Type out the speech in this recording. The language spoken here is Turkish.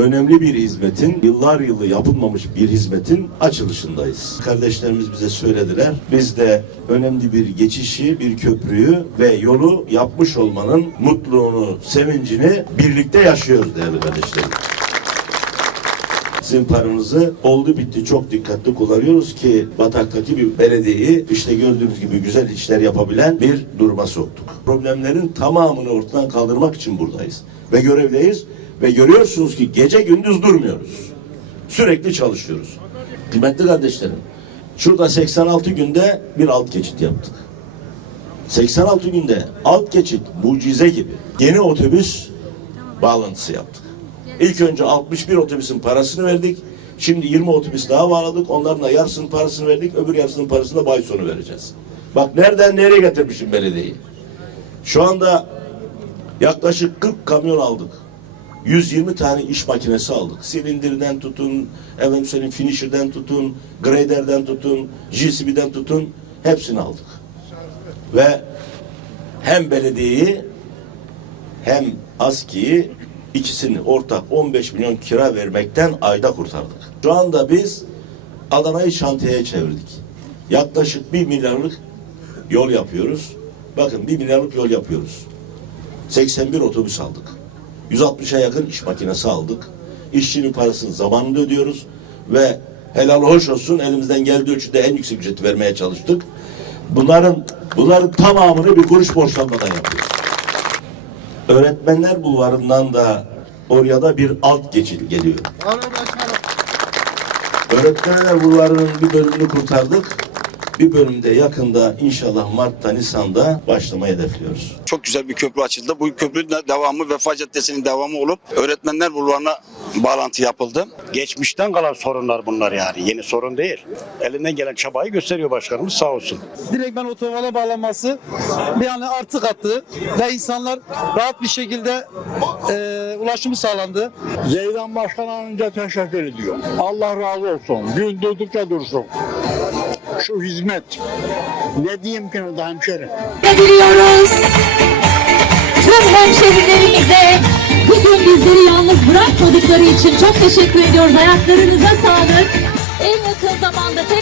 önemli bir hizmetin, yıllar yılı yapılmamış bir hizmetin açılışındayız. Kardeşlerimiz bize söylediler. Biz de önemli bir geçişi, bir köprüyü ve yolu yapmış olmanın mutluluğunu, sevincini birlikte yaşıyoruz değerli kardeşlerim. Sizin paranızı oldu bitti çok dikkatli kullanıyoruz ki Batak'taki bir belediyeyi işte gördüğünüz gibi güzel işler yapabilen bir duruma soktuk. Problemlerin tamamını ortadan kaldırmak için buradayız ve görevdeyiz ve görüyorsunuz ki gece gündüz durmuyoruz. Sürekli çalışıyoruz. Kıymetli kardeşlerim, şurada 86 günde bir alt geçit yaptık. 86 günde alt geçit mucize gibi. Yeni otobüs bağlantısı yaptık. İlk önce 61 otobüsün parasını verdik. Şimdi 20 otobüs daha bağladık. Onların da yarısının parasını verdik. Öbür yarısının parasını da bay sonu vereceğiz. Bak nereden nereye getirmişim belediyeyi. Şu anda yaklaşık 40 kamyon aldık. 120 tane iş makinesi aldık. Silindirden tutun, efendim söyleyeyim finisher'den tutun, grader'den tutun, JCB'den tutun hepsini aldık. Ve hem belediyeyi hem ASKİ'yi ikisini ortak 15 milyon kira vermekten ayda kurtardık. Şu anda biz Adana'yı şantiyeye çevirdik. Yaklaşık bir milyarlık yol yapıyoruz. Bakın bir milyarlık yol yapıyoruz. 81 otobüs aldık. 160'a yakın iş makinesi aldık. İşçinin parasını zamanında ödüyoruz ve helal hoş olsun elimizden geldiği ölçüde en yüksek ücreti vermeye çalıştık. Bunların bunların tamamını bir kuruş borçlanmadan yapıyoruz. Öğretmenler bulvarından da oraya da bir alt geçit geliyor. Öğretmenler bulvarının bir bölümünü kurtardık. Bir bölümde yakında inşallah Mart'ta Nisan'da başlamayı hedefliyoruz. Çok güzel bir köprü açıldı. Bu köprünün de devamı Vefa Caddesi'nin devamı olup öğretmenler bulvarına bağlantı yapıldı. Geçmişten kalan sorunlar bunlar yani. Yeni sorun değil. Elinden gelen çabayı gösteriyor başkanımız sağ olsun. direktmen otobana bağlanması bir yani artı kattı ve insanlar rahat bir şekilde e, ulaşımı sağlandı. Zeydan Başkan'a önce teşekkür ediyor. Allah razı olsun. Gün durdukça dursun. Şu hizmet. Ne diyeyim ki orada hemşerim? biliyoruz. Tüm hemşerilerimize bugün bizleri yalnız bırakmadıkları için çok teşekkür ediyoruz. Ayaklarınıza sağlık. En yakın zamanda tekrar